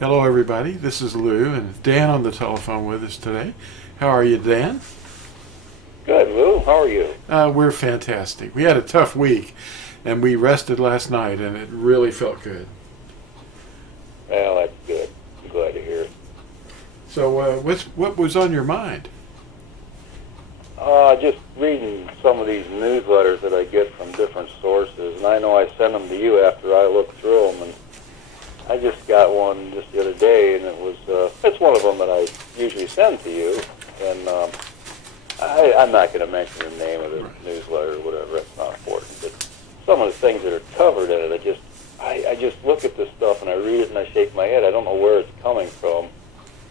Hello, everybody. This is Lew, and Dan on the telephone with us today. How are you, Dan? Good, Lew. How are you? We're fantastic. We had a tough week, and we rested last night, and it really felt good. Well, that's good. I'm glad to hear it. So, what was on your mind? Just reading some of these newsletters that I get from different sources, and I know I sent them to you after I looked through them, and I just got one just the other day, and it's one of them that I usually send to you, and I'm not going to mention the name of the newsletter or whatever. It's not important, but some of the things that are covered in it, I just look at this stuff and I read it and I shake my head. I don't know where it's coming from.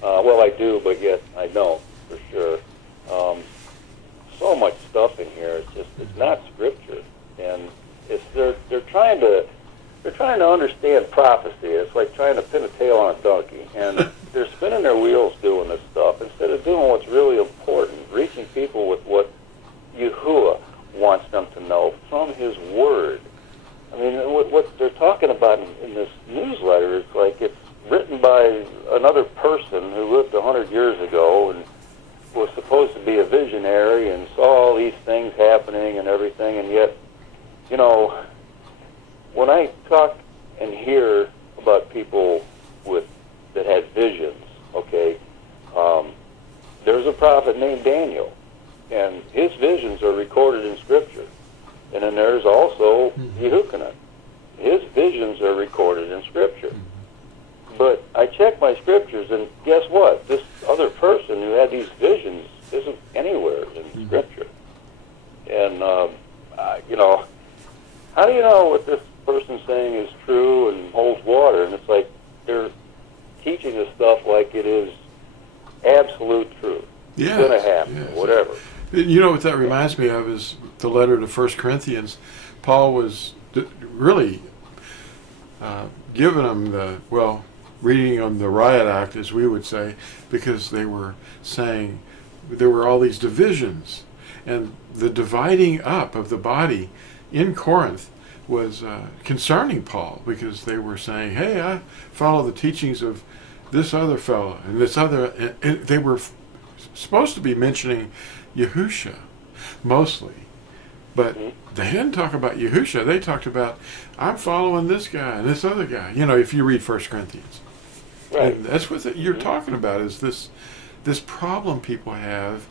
Well, I do, but yet I don't for sure. So much stuff in here. It's not scripture, and they're trying to understand prophecy. It's like trying to pin a tail on a donkey, and they're spinning their wheels doing this stuff instead of doing what's really important, reaching people with what Yahusha wants them to know from His Word. I mean, what they're talking about in this newsletter is like it's written by another person who lived 100 years ago and was supposed to be a visionary and saw all these things happening and everything, and yet, when I talk and hear about people that had visions, okay, there's a prophet named Daniel, and his visions are recorded in Scripture. And then there's also Yahusha. His visions are recorded in Scripture. But I check my Scriptures, and guess what? This other person who had these visions isn't anywhere in Scripture. And, how do you know what this person's saying is true and holds water? And it's like they're teaching this stuff like it is absolute truth. Yes, It's going to happen, whatever. You know what that reminds me of is the letter to 1 Corinthians. Paul was really giving them reading them the riot act, as we would say, because they were saying there were all these divisions, and the dividing up of the body in Corinth was concerning Paul, because they were saying, hey, I follow the teachings of this other fellow and this other, and they were supposed to be mentioning Yahusha mostly, but they didn't talk about Yahusha. They talked about, I'm following this guy and this other guy. If you read 1 Corinthians. Right. And that's what you're talking about, is this problem people have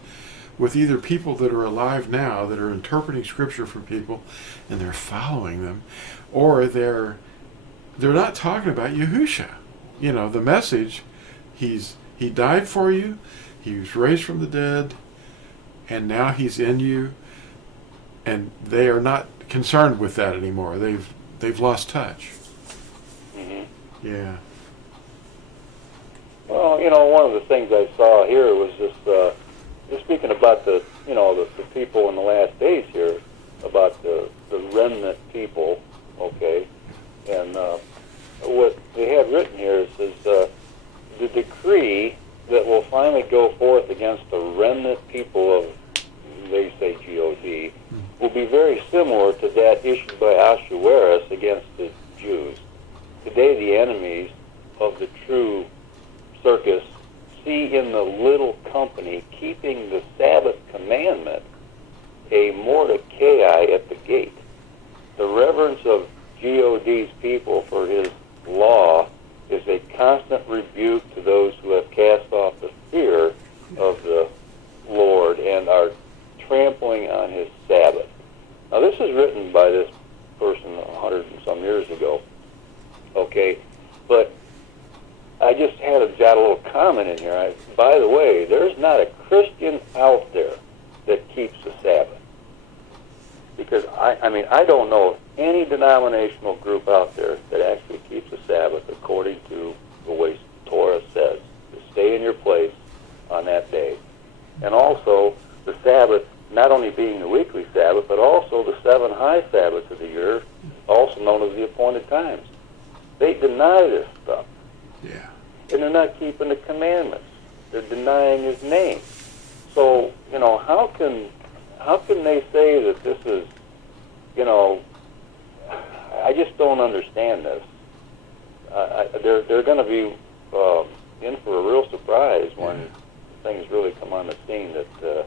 with either people that are alive now that are interpreting Scripture for people and they're following them, or they're not talking about Yahusha. The message, he died for you, he was raised from the dead, and now he's in you, and they are not concerned with that anymore. They've lost touch. Mm-hmm. Yeah. Well, one of the things I saw here was just speaking about the people in the last days here, about the remnant people, okay, and what they have written here is the decree that will finally go forth against the remnant people of, they say God, will be very similar to that issued by Ahasuerus against the Jews. Today the enemies of the true circus see in the little company keeping the Sabbath commandment a Mordecai at the gate. The reverence of God's people for His law is a constant rebuke to those who have cast off the fear of the Lord and are trampling on His Sabbath. Now, this is written by this person 100 and some years ago, okay, but I just got a little comment in here. By the way, there's not a Christian out there that keeps the Sabbath, because I don't know of any denominational group out there that actually keeps the Sabbath according to the way Torah says, to stay in your place on that day. And also the Sabbath not only being the weekly Sabbath, but also the 7 high Sabbaths of the year, also known as the appointed times. They deny this stuff. Yeah. And they're not keeping the commandments. They're denying His name. So, how can they say that this is, I just don't understand this. They're going to be in for a real surprise when things really come on the scene. That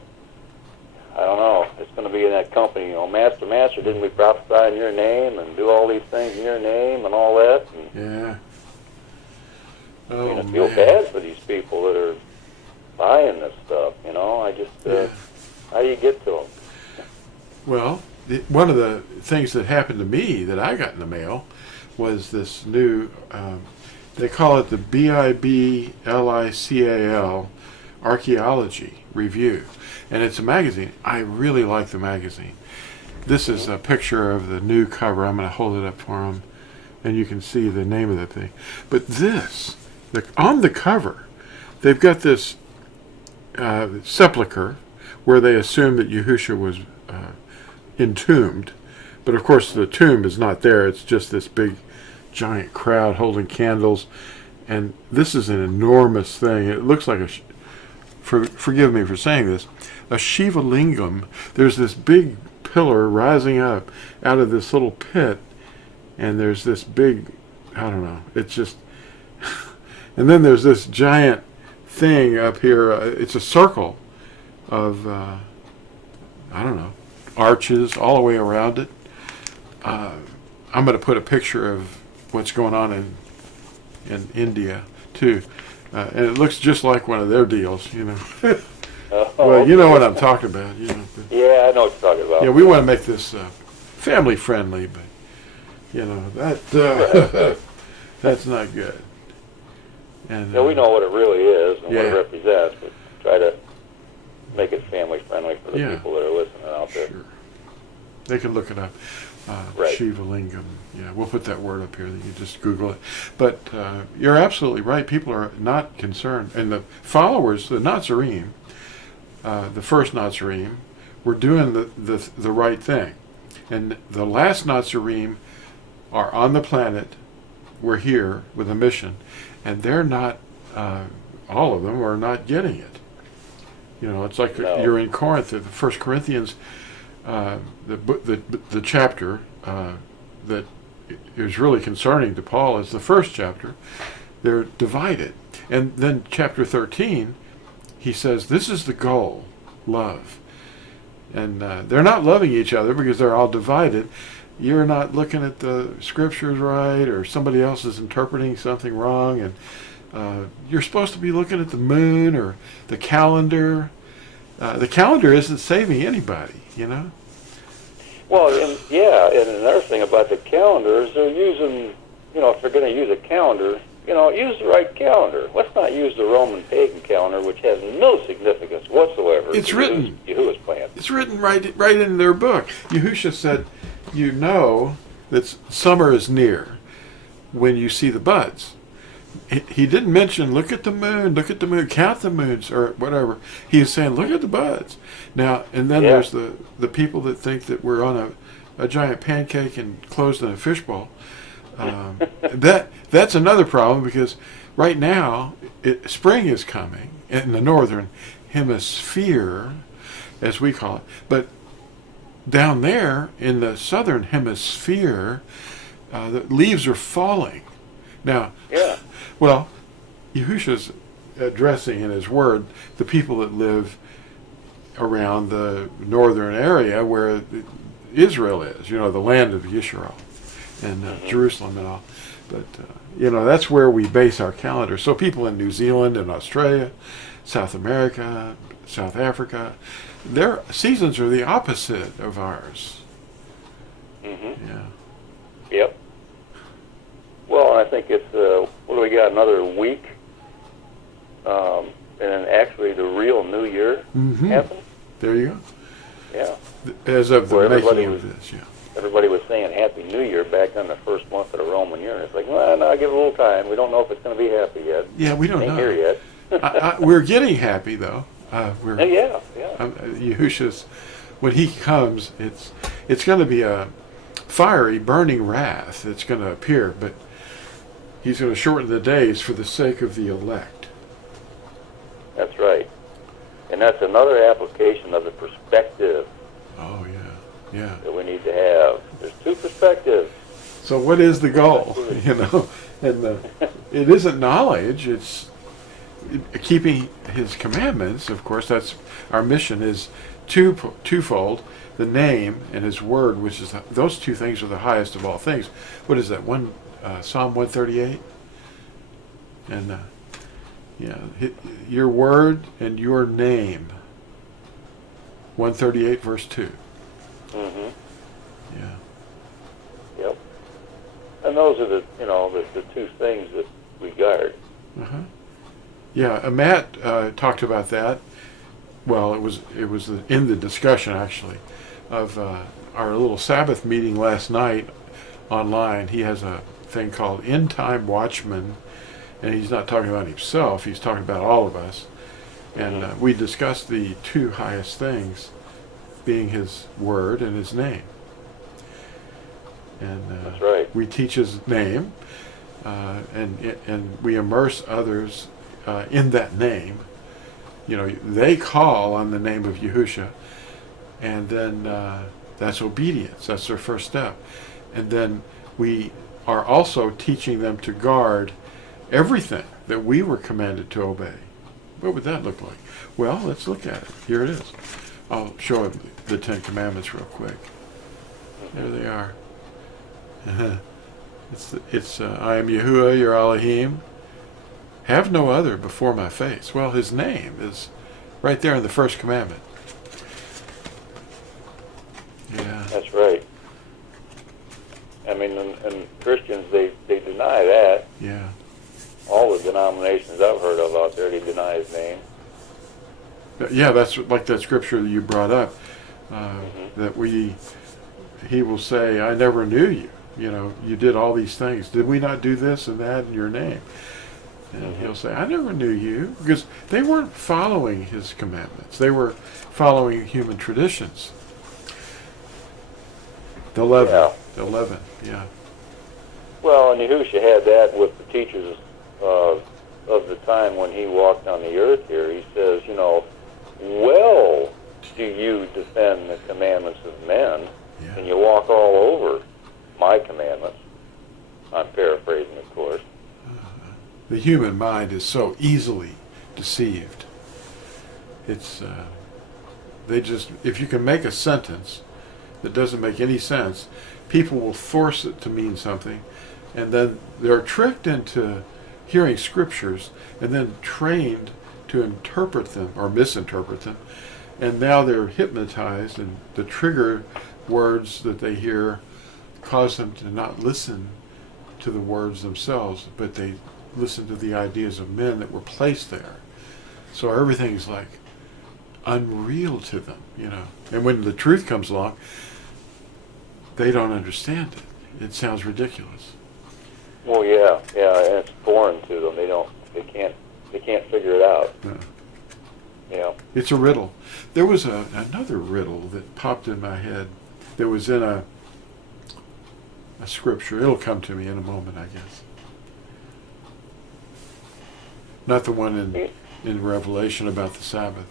I don't know. It's going to be in that company. You know, Master, Master, didn't we prophesy in your name and do all these things in your name and all that? And, Yeah. I mean, I feel bad for these people that are buying this stuff. You know, I just how do you get to them? Well, one of the things that happened to me that I got in the mail was this new, they call it the BIBLICAL Archaeology Review. And it's a magazine. I really like the magazine. This is a picture of the new cover. I'm going to hold it up for them, and you can see the name of the thing. But this, on the cover, they've got this sepulcher where they assume that Yahusha was entombed. But of course the tomb is not there. It's just this big giant crowd holding candles. And this is an enormous thing. It looks like forgive me for saying this, a Shiva Lingam. There's this big pillar rising up out of this little pit, and there's this big, I don't know, it's just, and then there's this giant thing up here. It's a circle of, I don't know, arches all the way around it. I'm going to put a picture of what's going on in India, too. And it looks just like one of their deals, you know. Well, you know what I'm talking about, you know. Yeah, I know what you're talking about. Yeah, we want to make this family friendly, but you know that that's not good. And we know what it really is and what it represents, but try to make it family friendly for the people that are listening out there. Sure. They can look it up. Shiva Lingam. Yeah, we'll put that word up here. That you just Google it. But you're absolutely right. People are not concerned, and the followers, the Natsarim, the first Natsarim, were doing the right thing, and the last Natsarim are on the planet. We're here with a mission, and they're not. All of them are not getting it. You know, it's like you're in Corinth. The First Corinthians. The chapter that is really concerning to Paul is the first chapter. They're divided. And then chapter 13, he says, this is the goal, love. And they're not loving each other because they're all divided. You're not looking at the scriptures right, or somebody else is interpreting something wrong. And you're supposed to be looking at the moon or the calendar. The calendar isn't saving anybody, you know? Well, and another thing about the calendar is they're using, you know, if they're going to use a calendar, you know, use the right calendar. Let's not use the Roman pagan calendar, which has no significance whatsoever. It's written. Yahuwah's plan. It's written right in their book. Yahusha said, you know that summer is near when you see the buds. He didn't mention, look at the moon, count the moons, or whatever. He is saying, look at the buds. Now, and then there's the people that think that we're on a giant pancake and closed in a fishbowl. That's another problem, because right now, spring is coming in the northern hemisphere, as we call it. But down there in the southern hemisphere, the leaves are falling. Now, well, Yahusha's addressing in his word the people that live around the northern area where Israel is, you know, the land of Yisrael and Jerusalem and all. But, you know, that's where we base our calendar. So people in New Zealand and Australia, South America, South Africa, their seasons are the opposite of ours. Yeah. Yep. Well, I think it's, what do we got, another week? And then actually the real New Year happens. There you go. Yeah. As of the making of this, Everybody was saying Happy New Year back on the first month of the Roman year. It's like, well, no, give it a little time. We don't know if it's going to be happy yet. Yeah, we don't know. Ain't here yet. We're getting happy, though. Yahusha's, when he comes, it's going to be a fiery, burning wrath that's going to appear, but he's going to shorten the days for the sake of the elect. That's right. And that's another application of the perspective. Oh, yeah. That we need to have. There's two perspectives. So what is the goal? You know, and it isn't knowledge. It's keeping His commandments. Of course, that's our mission. Is twofold: the name and His word, which is those two things are the highest of all things. What is that? Psalm 138, and your word and your name. 138 verse 2. Mm-hmm. Yeah. Yep. And those are the two things that we guard. Uh-huh. Yeah, Matt talked about that. Well, it was in the discussion actually of our little Sabbath meeting last night online. He has a thing called Endtime Watchmen, and he's not talking about himself. He's talking about all of us. And we discussed the two highest things, being His word and His name. And that's right. We teach His name, and we immerse others in that name. They call on the name of Yahusha, and then that's obedience. That's their first step. And then we are also teaching them to guard everything that we were commanded to obey. What would that look like? Well, let's look at it. Here it is. I'll show him the Ten Commandments real quick. There they are. It's I am Yahuwah, your Elohim. Have no other before my face. Well, His name is right there in the first commandment. Yeah. That's right. I mean, and Christians, they deny that. Yeah. All the denominations I've heard of out there, they deny His name. Yeah, that's like that scripture that you brought up. That He will say, I never knew you. You did all these things. Did we not do this and that in your name? And He'll say, I never knew you. Because they weren't following His commandments. They were following human traditions. The leaven, yeah. Well, and Yahusha had that with the teachers of the time when He walked on the earth here. He says, well do you defend the commandments of men, and you walk all over my commandments. I'm paraphrasing, of course. The human mind is so easily deceived. It's if you can make a sentence that doesn't make any sense, people will force it to mean something, and then they're tricked into hearing scriptures and then trained to interpret them or misinterpret them, and now they're hypnotized, and the trigger words that they hear cause them to not listen to the words themselves, but they listen to the ideas of men that were placed there. So everything's like unreal to them, And when the truth comes along, they don't understand it. It sounds ridiculous. Well, yeah, and it's foreign to them. They can't figure it out. No. Yeah. It's a riddle. There was another riddle that popped in my head that was in a scripture. It'll come to me in a moment, I guess. Not the one in Revelation about the Sabbath.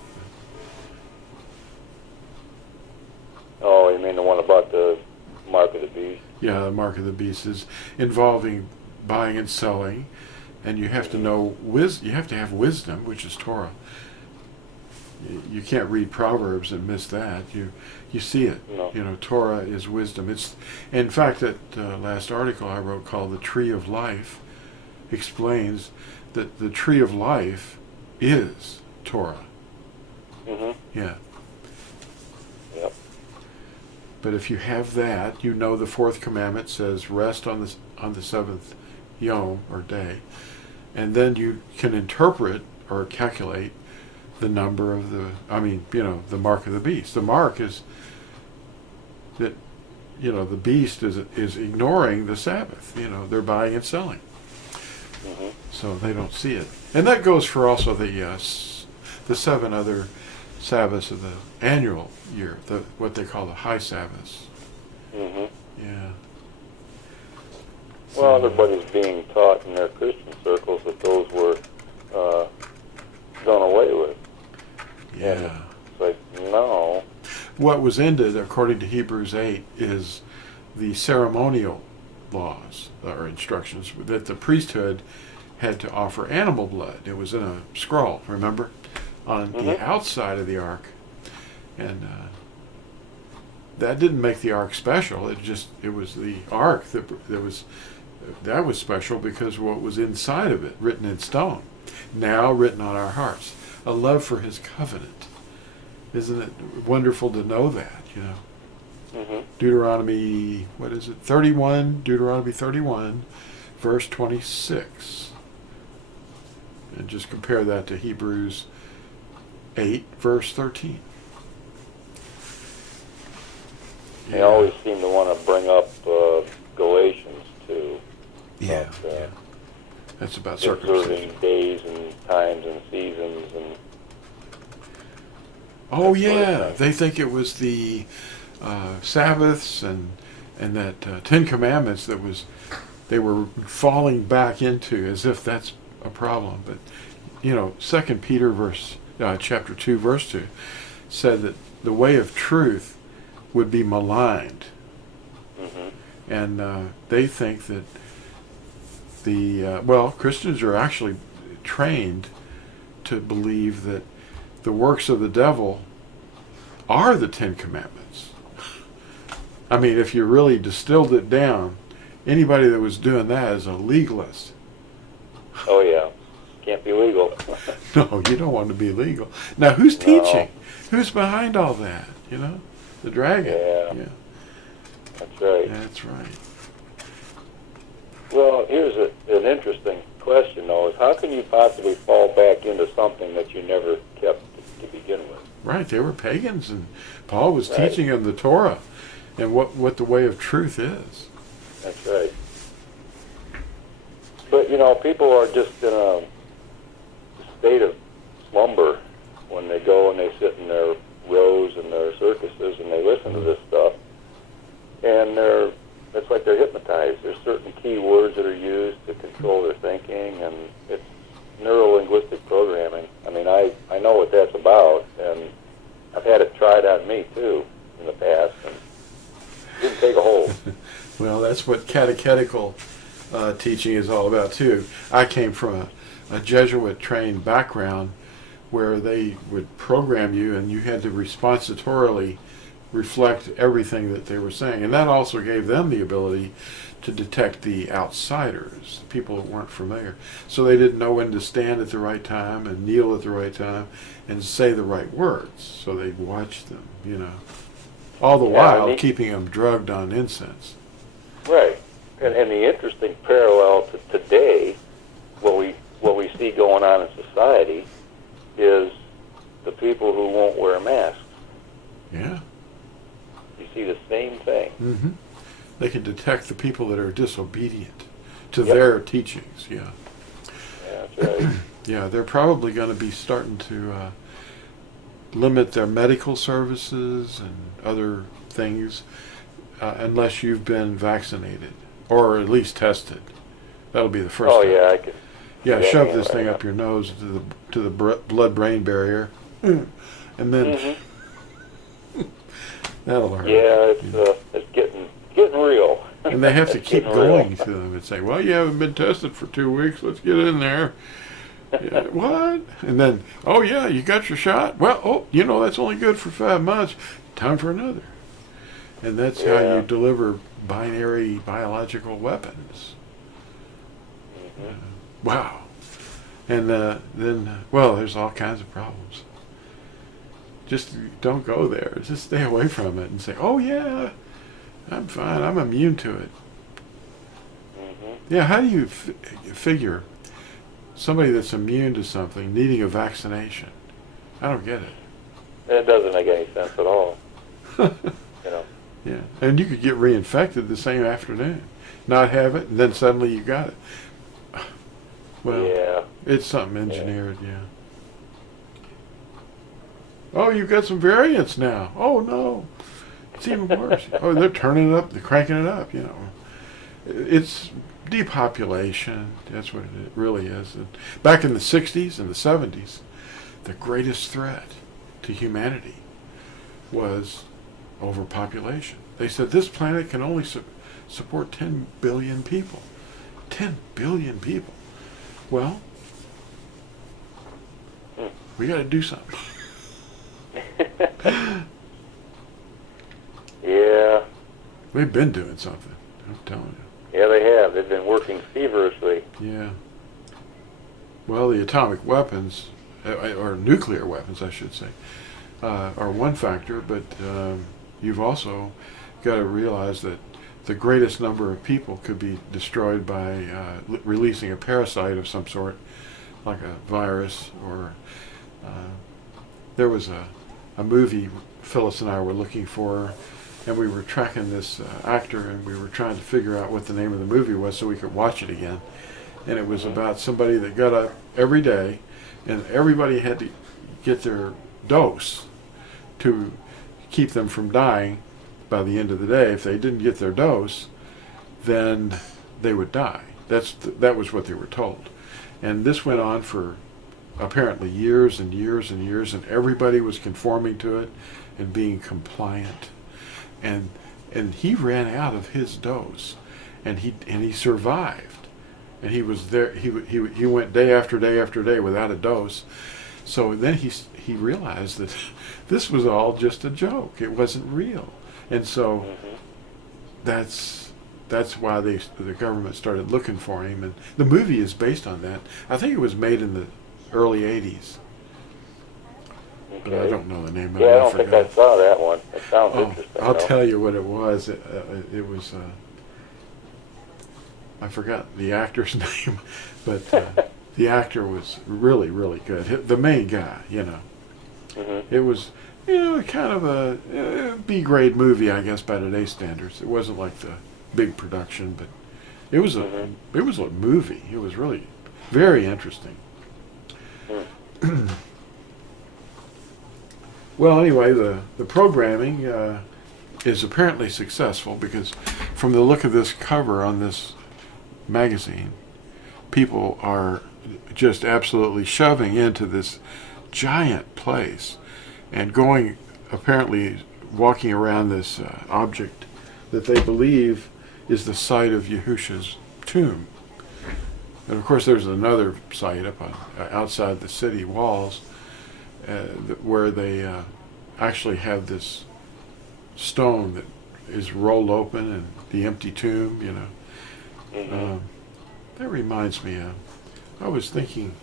Oh, you mean the one about the mark of the beast? Yeah, the mark of the beast is involving buying and selling, and you have to know you have to have wisdom, which is Torah. You can't read Proverbs and miss that. You see it. No. Torah is wisdom. It's, in fact, that last article I wrote called "The Tree of Life" explains that the tree of life is Torah. Mm-hmm. Yeah. Yep. But if you have that, the fourth commandment says rest on the seventh yom or day, and then you can interpret or calculate the number of the mark of the beast. The mark is that the beast is ignoring the Sabbath. They're buying and selling, so they don't see it, and that goes for also the 7 other Sabbaths of the annual year, what they call the high Sabbaths. Mm-hmm. Yeah. Well, everybody's being taught in their Christian circles that those were done away with. Yeah. And it's like, no. What was ended, according to Hebrews 8, is the ceremonial laws or instructions that the priesthood had to offer animal blood. It was in a scroll, remember, on the outside of the ark, and that didn't make the ark special. It was the ark that was special because of what was inside of it, written in stone, now written on our hearts, a love for His covenant. Isn't it wonderful to know that? Deuteronomy, what is it? 31. Deuteronomy 31, verse 26. And just compare that to Hebrews 8, verse 13. They always seem to want to bring up Galatians too. Yeah. That's about circumcision. Observing days and times and seasons and. Oh yeah, they think it was the Sabbaths and that Ten Commandments they were falling back into, as if that's a problem. But 2 Peter chapter 2 verse 2 said that the way of truth would be maligned, and they think that Christians are actually trained to believe that the works of the devil are the Ten Commandments. I mean, if you really distilled it down, anybody that was doing that is a legalist. Oh yeah, can't be legal. No, you don't want to be legal. Now, who's teaching? Who's behind all that? The dragon. Yeah. That's right. That's right. Well, here's an interesting question, though, is how can you possibly fall back into something that you never kept to begin with? Right, they were pagans, and Paul was teaching them the Torah and what the way of truth is. That's right. But, people are just in a state of slumber when they go and they sit in their rows and their circuses and they listen to this stuff, and it's like they're hypnotized. There's certain key words that are used to control their thinking, and it's neuro-linguistic programming. I mean, I know what that's about, and I've had it tried on me, too, in the past, and it didn't take a hold. Well, that's what catechetical teaching is all about, too. I came from a Jesuit-trained background where they would program you, and you had to responsitorily reflect everything that they were saying. And that also gave them the ability to detect the outsiders, people that weren't familiar. So they didn't know when to stand at the right time and kneel at the right time and say the right words. So they'd watch them, all the while keeping them drugged on incense. Right. And the interesting parallel to today, what we see going on in society, is the people who won't wear masks. Yeah. You see the same thing. Mm-hmm. They can detect the people that are disobedient to their teachings. Yeah. Yeah, that's right. Yeah, they're probably going to be starting to limit their medical services and other things unless you've been vaccinated or at least tested. That'll be the first step. Yeah, I could. Yeah, shove this thing up your nose to the blood-brain barrier, and then that'll hurt. Yeah, it's getting real. And they have to keep going to them and say, "Well, you haven't been tested for 2 weeks. Let's get in there." Yeah, what? And then, "Oh yeah, you got your shot. Well, that's only good for 5 months. Time for another." And that's how you deliver binary biological weapons. Wow. And then, there's all kinds of problems. Just don't go there. Just stay away from it and say, "Oh yeah, I'm fine. I'm immune to it." Yeah, how do you figure somebody that's immune to something needing a vaccination? I don't get it. It doesn't make any sense at all. Yeah, and you could get reinfected the same afternoon, not have it, and then suddenly you got it. Well, it's something engineered, Oh, you've got some variants now. Oh no, it's even worse. Oh, they're turning it up, they're cranking it up. It's depopulation. That's what it really is. And back in the 60s and the 70s, the greatest threat to humanity was overpopulation. They said this planet can only support 10 billion people. 10 billion people. Well, we got to do something. Yeah. We've been doing something, I'm telling you. Yeah, they have. They've been working feverishly. Yeah. Well, the atomic weapons, or nuclear weapons, I should say, are one factor, but you've also got to realize that the greatest number of people could be destroyed by releasing a parasite of some sort, like a virus, or there was a movie Phyllis and I were looking for, and we were tracking this actor, and we were trying to figure out what the name of the movie was so we could watch it again. And it was about somebody that got up every day, and everybody had to get their dose to keep them from dying by the end of the day. If they didn't get their dose, then they would die. That was what they were told. And this went on for apparently years and years and years, and everybody was conforming to it and being compliant. And he ran out of his dose, and he survived. And he was there. He went day after day after day without a dose. So then he realized that this was all just a joke. It wasn't real. And so that's why the government started looking for him. And the movie is based on that. I think it was made in the early '80s. Okay. But I don't know the name of it. Yeah, I don't think I saw that one. It sounds interesting. I'll tell you what it was. It was. I forgot the actor's name, but the actor was really, really good. The main guy, you know. Mm-hmm. It was, kind of a B-grade movie, I guess, by today's standards. It wasn't like the big production, but it was a movie. It was really very interesting. Mm. Well, anyway, the programming is apparently successful, because from the look of this cover on this magazine, people are just absolutely shoving into this giant place and apparently walking around this object that they believe is the site of Yahusha's tomb. And of course there's another site up outside the city walls where they actually have this stone that is rolled open, and the empty tomb, That reminds me of, I was thinking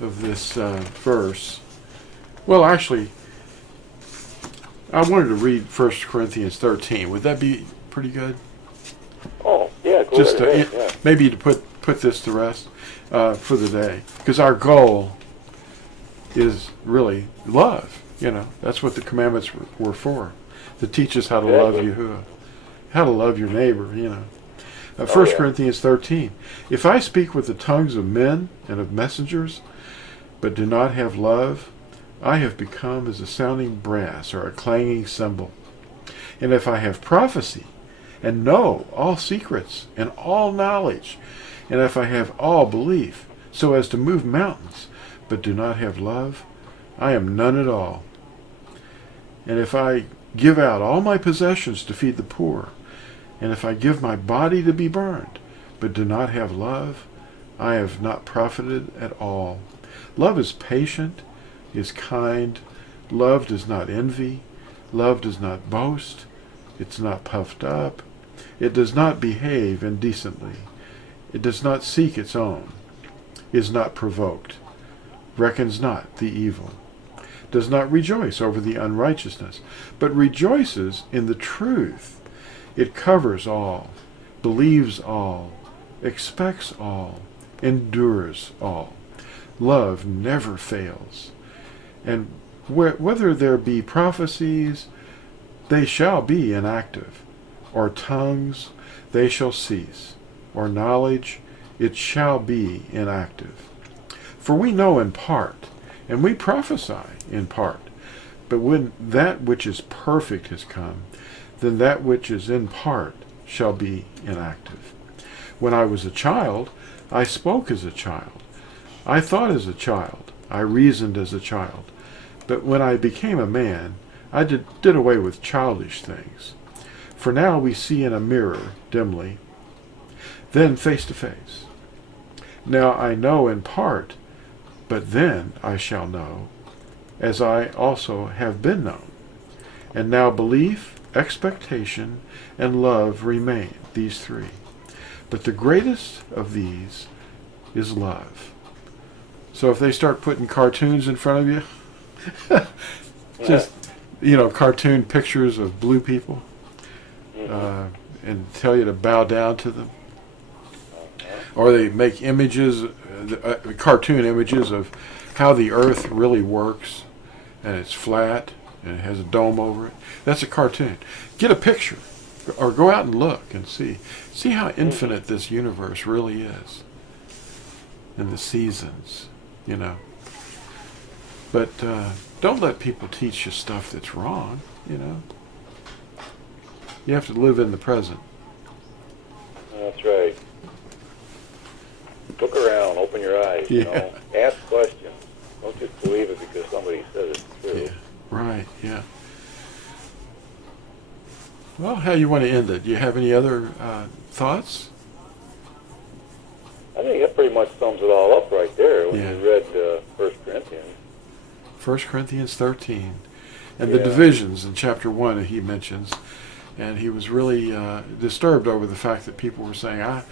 of this verse. Well, actually, I wanted to read 1 Corinthians 13. Would that be pretty good? Oh, yeah, go Just ahead. Yeah. maybe to put this to rest for the day. Because our goal is really love. That's what the commandments were for. To teach us how to love Yahuwah. How to love your neighbor, 1 Corinthians 13. If I speak with the tongues of men and of messengers, but do not have love, I have become as a sounding brass or a clanging cymbal. And if I have prophecy, and know all secrets and all knowledge, and if I have all belief, so as to move mountains, but do not have love, I am none at all. And if I give out all my possessions to feed the poor, and if I give my body to be burned, but do not have love, I have not profited at all. Love is patient, is kind. Love does not envy. Love does not boast. It's not puffed up. It does not behave indecently. It does not seek its own. Is not provoked. Reckons not the evil. Does not rejoice over the unrighteousness, but rejoices in the truth. It covers all, believes all, expects all, endures all. Love never fails. And whether there be prophecies, they shall be inactive, or tongues, they shall cease, or knowledge, it shall be inactive. For we know in part, and we prophesy in part. But when that which is perfect has come, then that which is in part shall be inactive. When I was a child, I spoke as a child. I thought as a child. I reasoned as a child. But when I became a man, I did away with childish things. For now we see in a mirror dimly, then face to face. Now I know in part, but then I shall know, as I also have been known. And now belief, expectation, and love remain, these three. But the greatest of these is love. So if they start putting cartoons in front of you, just, cartoon pictures of blue people, and tell you to bow down to them, or they make images, cartoon images of how the earth really works, and it's flat, and it has a dome over it. That's a cartoon. Get a picture, or go out and look and see how infinite this universe really is, and the seasons, But don't let people teach you stuff that's wrong, You have to live in the present. That's right. Look around, open your eyes, Ask questions. Don't just believe it because somebody said it's true. Yeah. Right, yeah. Well, how you want to end it? Do you have any other thoughts? I think that pretty much sums it all up right there when Yeah. you read 1 Corinthians. 1 Corinthians 13. And the divisions in chapter 1 that he mentions. And he was really disturbed over the fact that people were saying,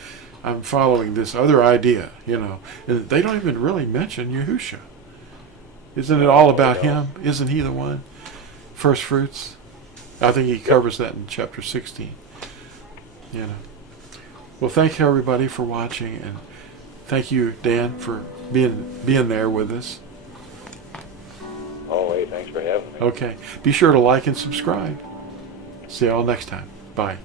I'm following this other idea, And they don't even really mention Yahusha. Isn't it all about him? Isn't he the one? First fruits? I think he covers that in chapter 16. Well, thank you everybody for watching, and thank you, Dan, for being there with us. Oh, hey, thanks for having me. Okay. Be sure to like and subscribe. See you all next time. Bye.